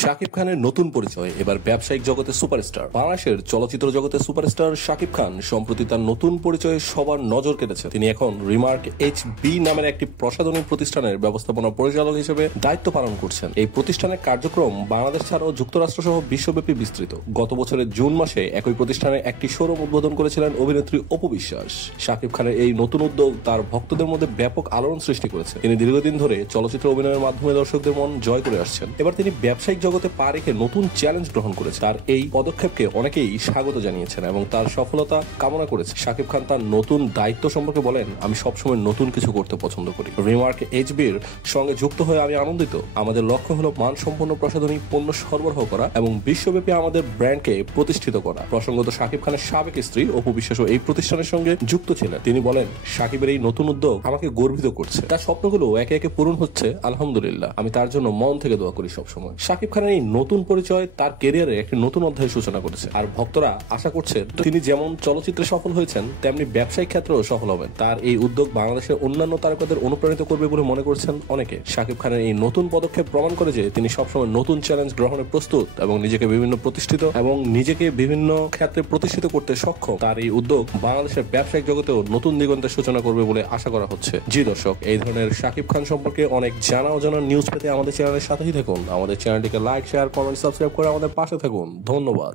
শাকিব খানের নতুন পরিচয় এবার ব্যবসায়িক জগতে সুপারস্টার। বাংলাদেশের চলচ্চিত্র জগতে সুপারস্টার শাকিব খান সম্প্রতি তার নতুন পরিচয়ে সবার নজর কেটেছে। তিনি এখন রিমার্ক HB নামের একটি প্রসাধনী প্রতিষ্ঠানের ব্যবস্থাপনা পরিচালক হিসেবে দায়িত্ব পালন করছেন। এই প্রতিষ্ঠানের কার্যক্রম বাংলাদেশ ছাড়াও যুক্তরাষ্ট্র সহ বিশ্বব্যাপী বিস্তৃত। গত বছরের জুন মাসে একই প্রতিষ্ঠানে একটি শোরুম উদ্বোধন করেছিলেন অভিনেত্রী অপু বিশ্বাস। শাকিব খানের এই নতুন উদ্যোগ তার ভক্তদের মধ্যে ব্যাপক আলোড়ন সৃষ্টি করেছে। তিনি দীর্ঘদিন ধরে চলচ্চিত্র অভিনয়ের মাধ্যমে দর্শকদের মন জয় করে আসছেন। এবার তিনি ব্যবসায়িক জগতে পা রেখে নতুন চ্যালেঞ্জ গ্রহণ করেছে। তার এই পদক্ষেপকে অনেকেই স্বাগত জানিয়েছেন এবং তার সফলতা কামনা করেছে। শাকিব খান তার নতুন দায়িত্ব সম্পর্কে বলেন, আমি সবসময় নতুন কিছু করতে পছন্দ করি। রিমার্ক HB'র সঙ্গে যুক্ত হয়ে আমি আনন্দিত। আমাদের লক্ষ্য হলো মানসম্পন্ন প্রসাধনী পণ্য সরবরাহ করা এবং বিশ্বব্যাপী আমাদের ব্র্যান্ডকে প্রতিষ্ঠিত করা। প্রসঙ্গত শাকিব খানের সাবেক স্ত্রী অপু বিশ্বাসও এই প্রতিষ্ঠানের সঙ্গে যুক্ত ছিলেন। তিনি বলেন, শাকিবের এই নতুন উদ্যোগ আমাকে গর্বিত করছে। তার স্বপ্নগুলো একে একে পূরণ হচ্ছে, আলহামদুলিল্লাহ। আমি তার জন্য মন থেকে দোয়া করি সবসময়। শাকিব খানের এই নতুন পরিচয় তার ক্যারিয়ারে একটি নতুন অধ্যায় সূচনা করেছে। আর ভক্তরা আশা করছে তিনি যেমন চলচ্চিত্রে সফল হয়েছেন তেমনি ব্যবসায়িক ক্ষেত্রেও সফল হবেন। তার এই উদ্যোগ বাংলাদেশের অন্যান্য তারকাদের অনুপ্রাণিত করবে বলে মনে করছেন অনেকে। শাকিব খানের এই নতুন পদক্ষেপ প্রমাণ করে যে তিনি সবসময় নতুন চ্যালেঞ্জ গ্রহণে প্রস্তুত এবং নিজেকে বিভিন্ন ক্ষেত্রে প্রতিষ্ঠিত করতে সক্ষম। তার এই উদ্যোগ বাংলাদেশের ব্যবসায়িক জগতেও নতুন দিগন্তের সূচনা করবে বলে আশা করা হচ্ছে। জি দর্শক, এই ধরনের শাকিব খান সম্পর্কে অনেক জানা অজানা নিউজ পেতে আমাদের চ্যানেলের সাথেই থাকুন। আমাদের চ্যানেলটিকে লাইক, শেয়ার, কমেন্ট, সাবস্ক্রাইব করে আমাদের পাশে থাকুন। ধন্যবাদ।